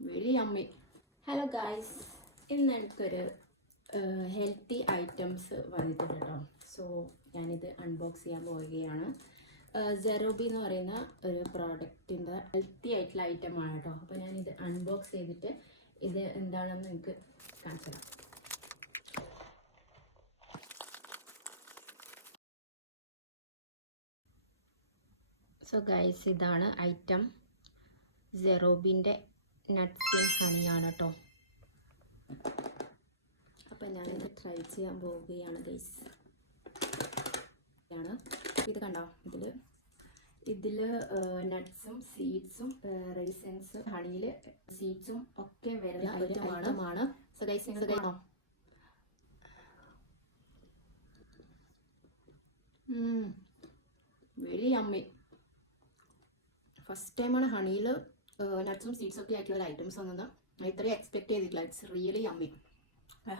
Very yummy. Hello guys, ഇന്ന് എനിക്കൊരു healthy items വന്നിട്ടുണ്ട് കേട്ടോ. സോ ഞാനിത് അൺബോക്സ് ചെയ്യാൻ പോവുകയാണ്. സെറോബി എന്ന് പറയുന്ന ഒരു പ്രോഡക്റ്റിൻ്റെ ഹെൽത്തി ആയിട്ടുള്ള ഐറ്റമാണ് കേട്ടോ. അപ്പോൾ ഞാനിത് അൺബോക്സ് ചെയ്തിട്ട് ഇത് എന്താണെന്ന് എനിക്ക് കാണിച്ചു തരാം. സോ ഗൈസ്, ഇതാണ് ഐറ്റം. സെറോബിൻ്റെ നട്ട്സ് ആൻഡ് ഹണിയാണ് കേട്ടോ. അപ്പം ഞാനിത് ട്രൈ ചെയ്യാൻ പോവുകയാണ് ഗൈസ്. ഇത് കണ്ടോ, ഇതിൽ നട്ട്സും സീഡ്സും റൈസൻസ് ഹണിയിൽ സീഡ്സും ഒക്കെ വരുന്ന ഐറ്റമാണ്. സോ ഗൈസ്, നിങ്ങൾ കാണോ, വെരി യമ്മി. ഫസ്റ്റ് ടൈമാണ് ഹണിയിൽ നട്ട്സും സീഡ്സും ഒക്കെ ആയിട്ടുള്ള ഐറ്റംസ് വന്നത്. ഇത്രയും എക്സ്പെക്ട് ചെയ്തിട്ടില്ല. It's really yummy.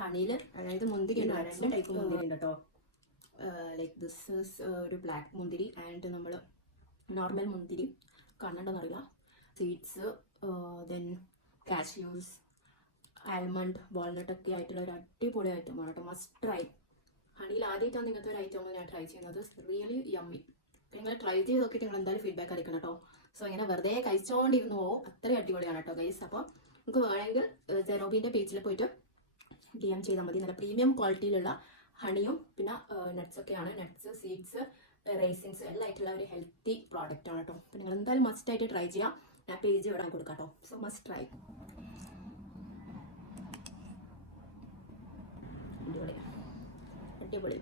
ഹണിയിൽ അതായത് മുന്തിരി ഉണ്ട്, 2 ടൈപ്പ് മുന്തിരി ഉണ്ട് കേട്ടോ. ലൈക്ക് ദിസ് ഈസ് ഒരു ബ്ലാക്ക് മുന്തിരി ആൻഡ് നമ്മൾ നോർമൽ മുന്തിരി, കണ്ണുണ്ടെന്നറിയില്ല. Seeds, then cashews, almond, walnut ഒക്കെ ആയിട്ടുള്ള ഒരു അടിപൊളി ഐറ്റമാണ് കേട്ടോ. Must try. ഹണിയിൽ ആദ്യമായിട്ടാണ് ഇങ്ങനത്തെ ഒരു ഐറ്റമാണ് ഞാൻ ട്രൈ ചെയ്യുന്നത്. Really yummy. നിങ്ങൾ ട്രൈ ചെയ്ത് നോക്കിയിട്ട് നിങ്ങൾ എന്തായാലും ഫീഡ്ബാക്ക് അറിയിക്കണം കേട്ടോ. സോ ഇങ്ങനെ വെറുതെ കഴിച്ചുകൊണ്ടിരുന്നു അത്രയും അടിപൊളിയാണ് കേട്ടോ ഗൈസ്. അപ്പോൾ നിങ്ങൾക്ക് വേണമെങ്കിൽ സെറോബിൻ്റെ പേജിൽ പോയിട്ട് DM ചെയ്താൽ മതി. നല്ല പ്രീമിയം ക്വാളിറ്റിയിലുള്ള ഹണിയും പിന്നെ നട്ട്സൊക്കെയാണ്. നട്ട്സ്, സീഡ്സ്, റൈസിൻസ് എല്ലാം ആയിട്ടുള്ള ഒരു ഹെൽത്തി പ്രോഡക്റ്റ് ആണ് കേട്ടോ. അപ്പോൾ നിങ്ങൾ എന്തായാലും മസ്റ്റ് ആയിട്ട് ട്രൈ ചെയ്യാം. ഞാൻ പേജ് ഇവിടെ കൊടുക്കാം കേട്ടോ. So must try. അടിപൊളി അടിപൊളി.